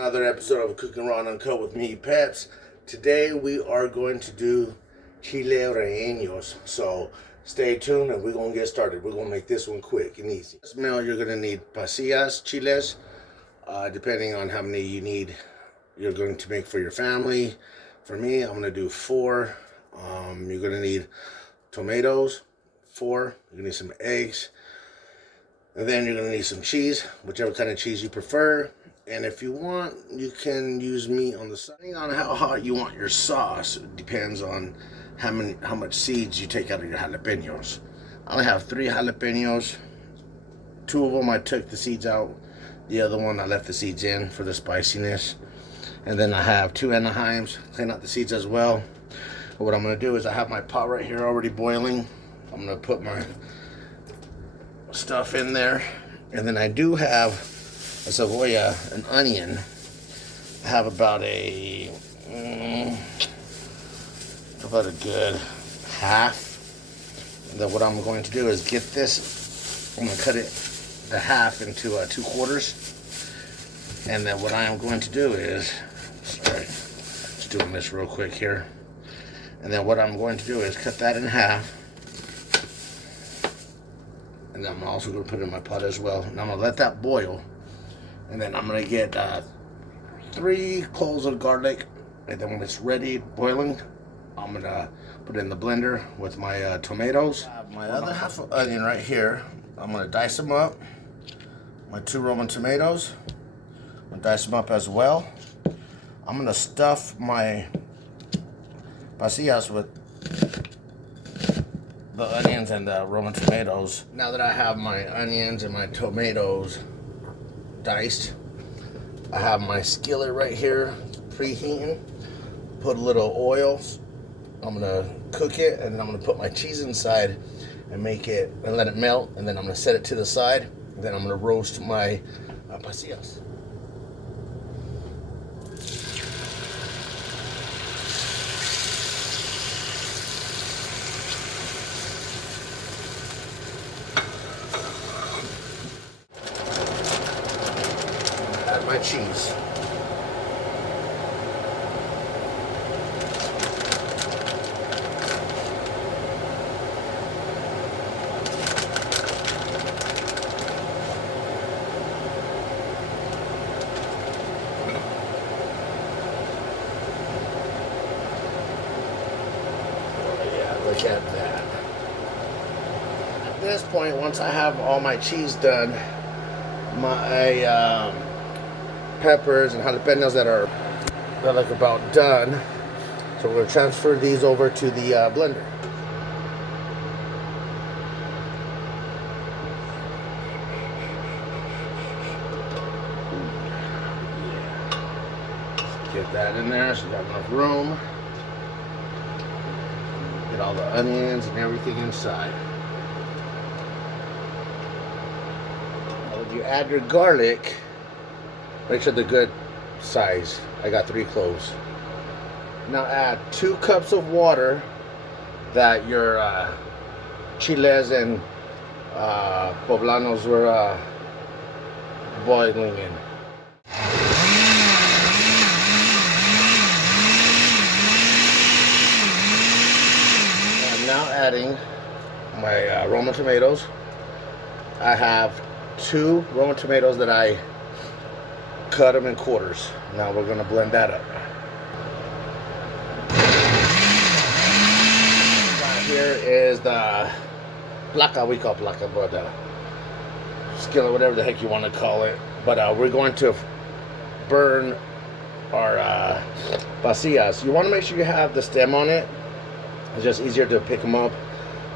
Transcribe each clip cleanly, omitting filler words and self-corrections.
Another episode of Cooking Raw and Uncut with me, Pets. Today we are going to do Chile Rellenos. So stay tuned and we're going to get started. We're going to make this one quick and easy. This meal you're going to need pasillas, chiles, depending on how many you need. You're going to make for your family. For me, I'm going to do 4. You're going to need tomatoes, 4. You're going to need some eggs. And then you're going to need some cheese, whichever kind of cheese you prefer. And if you want, you can use meat on the side. Depending on how hot you want your sauce, it depends on how much seeds you take out of your jalapenos. I only have 3 jalapenos. 2 of them I took the seeds out. The other one I left the seeds in for the spiciness. And then I have 2 Anaheims. Clean out the seeds as well. But what I'm going to do is I have my pot right here already boiling. I'm going to put my stuff in there. And then I do have a cebolla, an onion. I have about a good half. And then what I'm going to do is get this. I'm going to cut it the half into 2 quarters. And then what I am going to do is, sorry, just doing this real quick here. And then what I'm going to do is cut that in half. And then I'm also going to put it in my pot as well. And I'm going to let that boil. And then I'm going to get 3 cloves of garlic. And then when it's ready, boiling, I'm going to put it in the blender with my tomatoes. I have my other half of onion right here. I'm going to dice them up. My 2 Roman tomatoes. I'm going to dice them up as well. I'm going to stuff my pasillas with the onions and the Roman tomatoes. Now that I have my onions and my tomatoes diced, I have my skillet right here preheating. Put a little oil. I'm gonna cook it, and then I'm gonna put my cheese inside and make it and let it melt. And then I'm gonna set it to the side. And then I'm gonna roast my pasillas. Add my cheese. Look at that. At this point, once I have all my cheese done, my peppers and jalapenos they're like about done. So we're going to transfer these over to the blender. Get that in there so you got enough room. Get all the onions and everything inside. Now when you add your garlic, make sure they're good size. I got 3 cloves. Now add 2 cups of water that your chiles and poblanos were boiling in. Now adding my Roman tomatoes. I have 2 Roman tomatoes that I cut them in quarters. Now we're going to blend that up. Right here is the placa, we call placa, but skillet, whatever the heck you want to call it. But we're going to burn our pasillas. You want to make sure you have the stem on it. It's just easier to pick them up,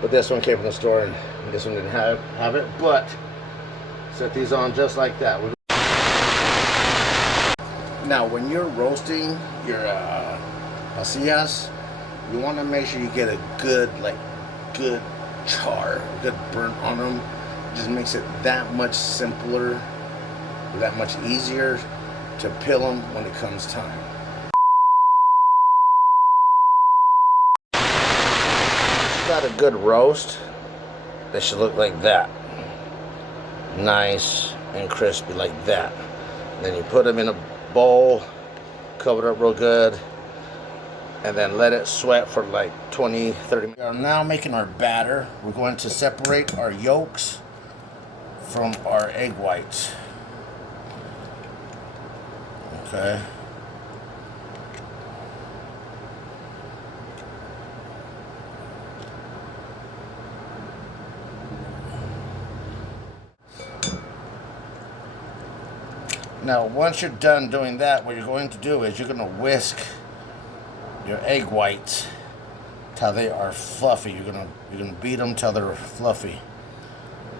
but this one came from the store and this one didn't have it. But set these on just like that. Now when you're roasting your pasillas, you want to make sure you get a good char, good burnt on them. It just makes it that much simpler, that much easier to peel them when it comes time. Got a good roast. They should look like that, nice and crispy like that. Then you put them in a bowl, cover it up real good, and then let it sweat for like 20-30 minutes. We are now making our batter. We're going to separate our yolks from our egg whites. Okay. Now, once you're done doing that, what you're going to do is you're going to whisk your egg whites till they are fluffy. You're gonna beat them till they're fluffy,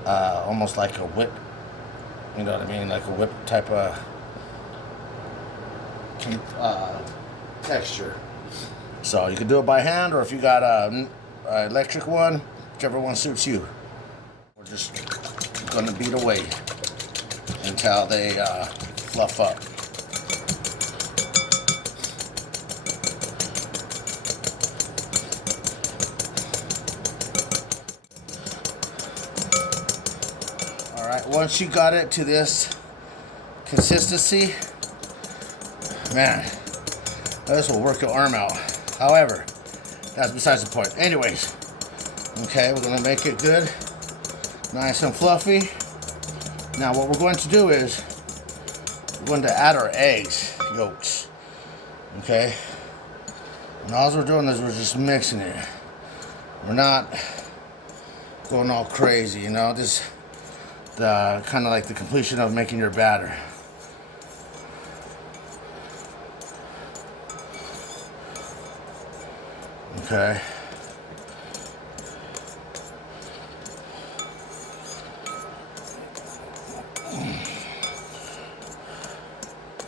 almost like a whip. You know what I mean, like a whip type of texture. So you can do it by hand, or if you got a electric one, whichever one suits you. We're just gonna beat away until they fluff up. All right, once you got it to this consistency, man, this will work your arm out. However, that's besides the point. Anyways, okay, we're gonna make it good, nice and fluffy. Now what we're going to do is we're going to add our eggs yolks. Okay, and all we're doing is we're just mixing it. We're not going all crazy, you know. This the kind of like the completion of making your batter. Okay.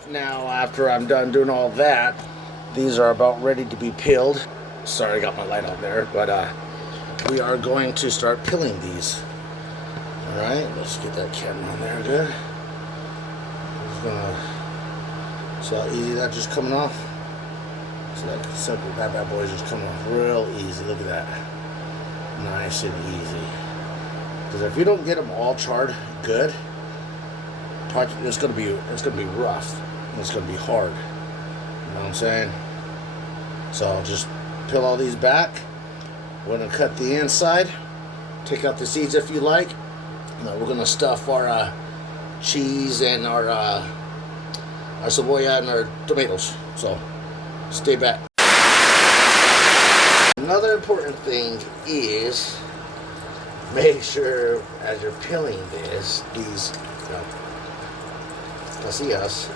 Now, after I'm done doing all that, these are about ready to be peeled. Sorry, I got my light out there, but we are going to start peeling these. All right, let's get that camera on there good. See how easy that just coming off? So that simple, that bad boy is just coming off real easy. Look at that, nice and easy. Because if you don't get them all charred good, it's gonna be rough. It's gonna be hard. You know what I'm saying? So I'll just peel all these back. We're gonna cut the inside. Take out the seeds if you like. Now we're gonna stuff our cheese and our cebolla and our tomatoes. So stay back. Another important thing is make sure as you're peeling these casillas,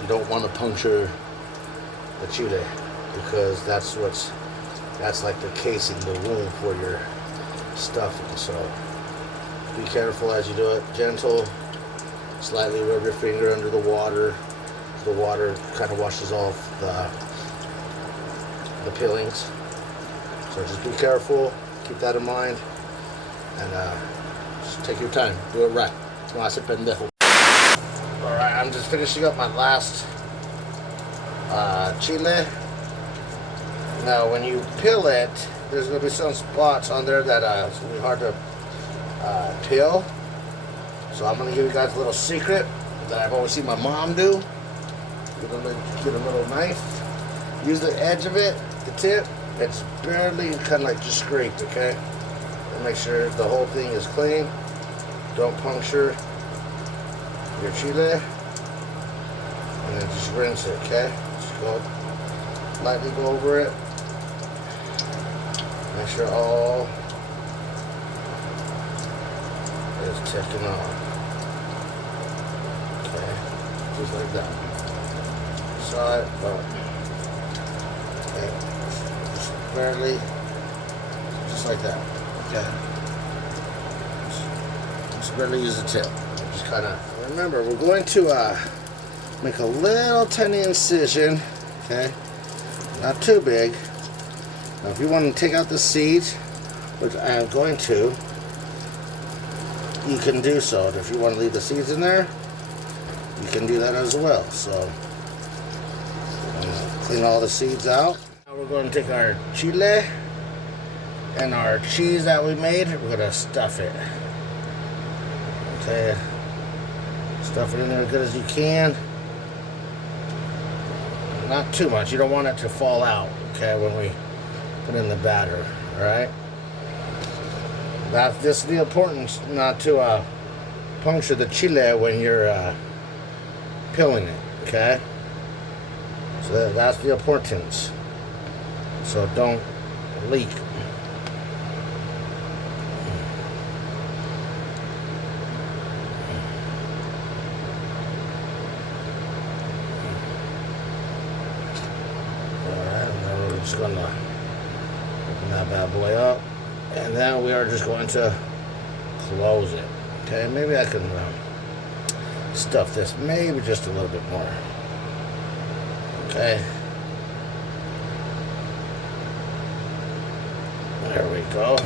you don't want to puncture the chile, because that's like the casing, the room for your stuffing. So be careful as you do it. Gentle, slightly rub your finger under the water. The water kind of washes off the peelings. So just be careful, keep that in mind, and just take your time, do it right. No hace pendejo. Alright, I'm just finishing up my last chile. Now when you peel it, there's going to be some spots on there that it's going to be hard to peel. So I'm going to give you guys a little secret that I've always seen my mom do. You're going to get a little knife, use the edge of it, the tip. It's barely kind of like just scraped, okay? And make sure the whole thing is clean. Don't puncture your chile. And then just rinse it, okay? Just lightly go over it. Make sure all is taken off. Okay, just like that. Side up. Okay, just barely, just like that. Okay. Just barely use the tip. Just kind of remember, we're going to make a little tiny incision. Okay, not too big. Now, if you want to take out the seeds, which I am going to, you can do so. And if you want to leave the seeds in there, you can do that as well. So, clean all the seeds out. Now we're going to take our chile and our cheese that we made. We're going to stuff it. Okay, stuff it in there as good as you can. not too much. You don't want it to fall out, okay, when we put in the batter, all right? This is the importance, not to puncture the chile when you're peeling it, okay? So that's the importance. So don't leak. Alright, and then we're just gonna open that bad boy up. And then we are just going to close it. Okay, maybe I can stuff this maybe just a little bit more. Okay. There we go.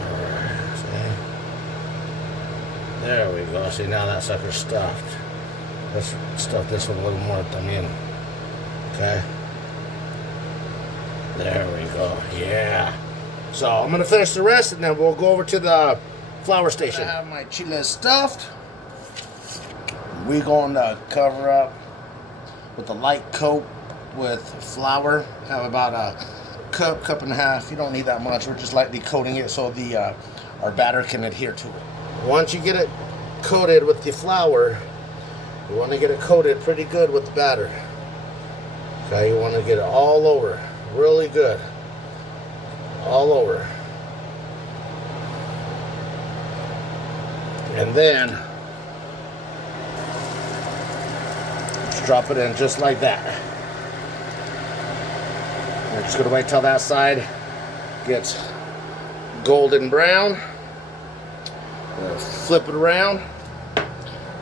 Alright, see? There we go. See, now that sucker's stuffed. Let's stuff this one a little more también. Okay. There we go. Yeah. So I'm gonna finish the rest and then we'll go over to the flour station. I have my chile stuffed. We're gonna cover up with a light coat with flour. Have about a cup and a half. You don't need that much. We're just lightly coating it so the our batter can adhere to it. Once you get it coated with the flour, you want to get it coated pretty good with the batter. Okay, you want to get it all over, really good, all over. And then just drop it in just like that. We're just going to wait till that side gets golden brown. Flip it around,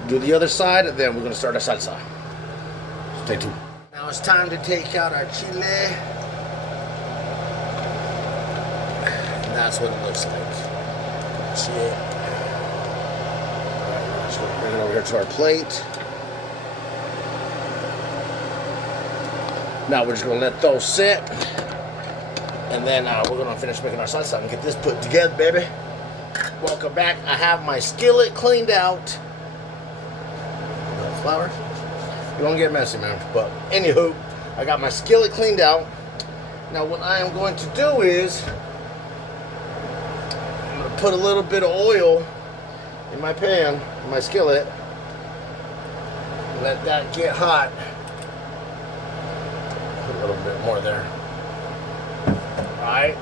do the other side, and then we're going to start our salsa. Stay tuned. Now it's time to take out our chile. And that's what it looks like. See it? Alright, we're just going to bring it over here to our plate. Now we're just going to let those sit. And then we're going to finish making our salsa and get this put together, baby. Welcome back. I have my skillet cleaned out. Flour. You won't get messy, man. But anywho, I got my skillet cleaned out. Now what I am going to do is I'm going to put a little bit of oil in my pan, in my skillet. Let that get hot. Put a little bit more there. Alright.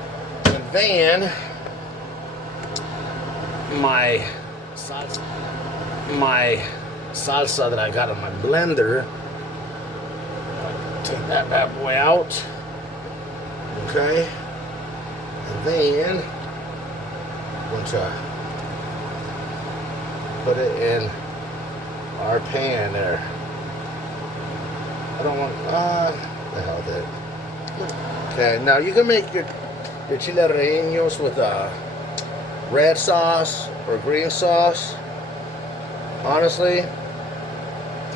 And then my salsa that I got in my blender. Take that bad boy out. Okay. And then I'm going to put it in our pan there. I don't want the hell with it. Okay, now you can make your chile rellenos with red sauce or green sauce. Honestly,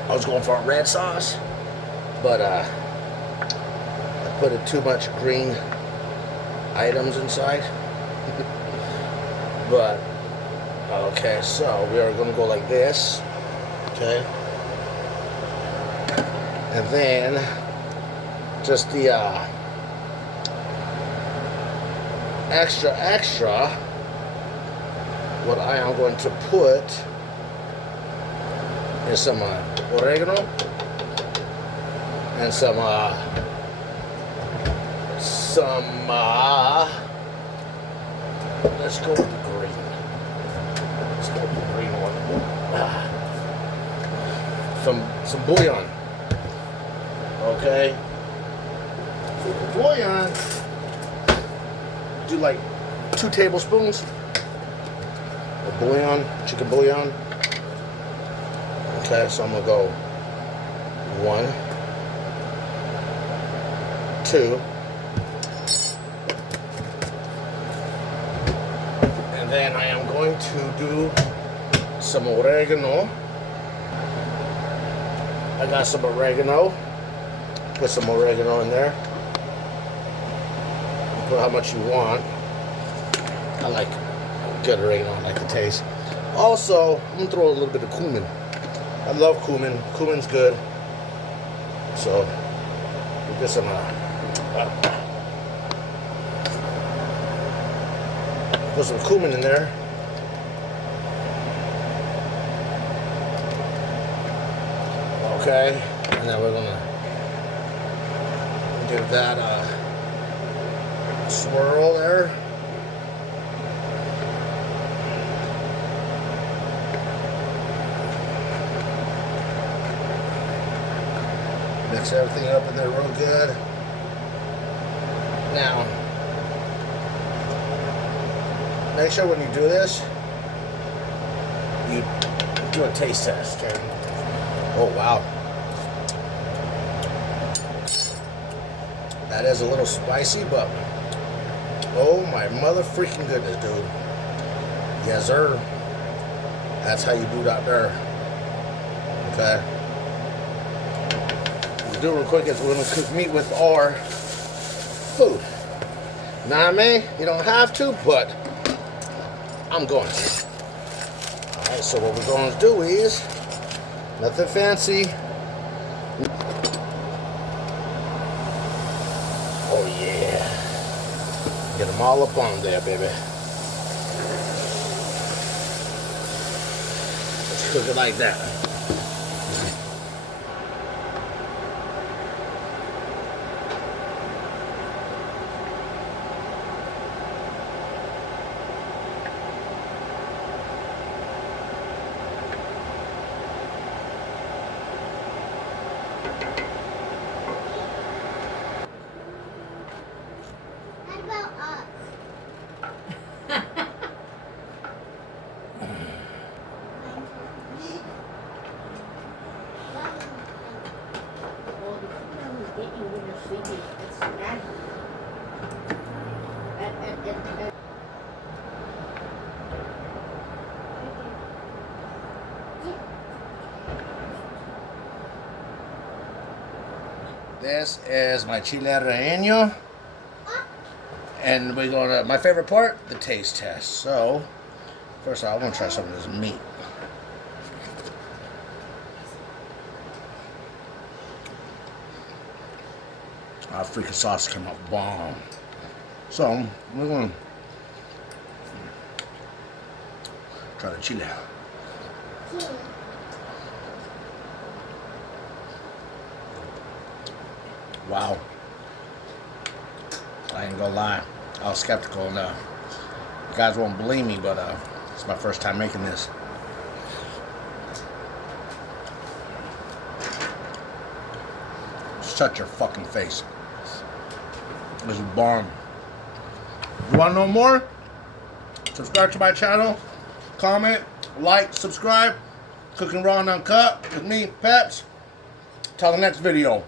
I was going for a red sauce, but I put too much green items inside. But okay, so we are going to go like this. Okay, and then just the extra what I am going to put is some oregano and some let's go with the green. Let's go with the green one. Some bouillon. Okay. So the bouillon, do like 2 tablespoons of bouillon, chicken bouillon. Okay, so I'm gonna go 1, 2, and then I am going to do some oregano. I got some oregano. Put some oregano in there. Put how much you want. I like good oregano. I like the taste. Also, I'm gonna throw a little bit of cumin. I love cumin. Cumin's good. So we get some put some cumin in there. Okay, and then we're gonna give that a swirl there. Mix everything up in there real good. Now, make sure when you do this, you do a taste test. Okay? Oh, wow. That is a little spicy, but oh my mother freaking goodness, dude. Yes, sir. That's how you do that there. Okay. What we'll do real quick is we're going to cook meat with our food. Nah, man, you don't have to, but I'm going to. Alright, so what we're going to do is nothing fancy. Oh yeah. Get them all up on there, baby. Let's cook it like that. This is my Chile Relleno, and we're gonna, my favorite part, the taste test. So, first of all, I want to try some of this meat. Our freaking sauce came out bomb. So, we're gonna try the chile. Wow. I ain't gonna lie. I was skeptical, and you guys won't believe me, but it's my first time making this. Shut your fucking face. This is bomb. If you want to know more? Subscribe to my channel. Comment, like, subscribe. Cooking Raw and Uncut with me, Peps. Till the next video.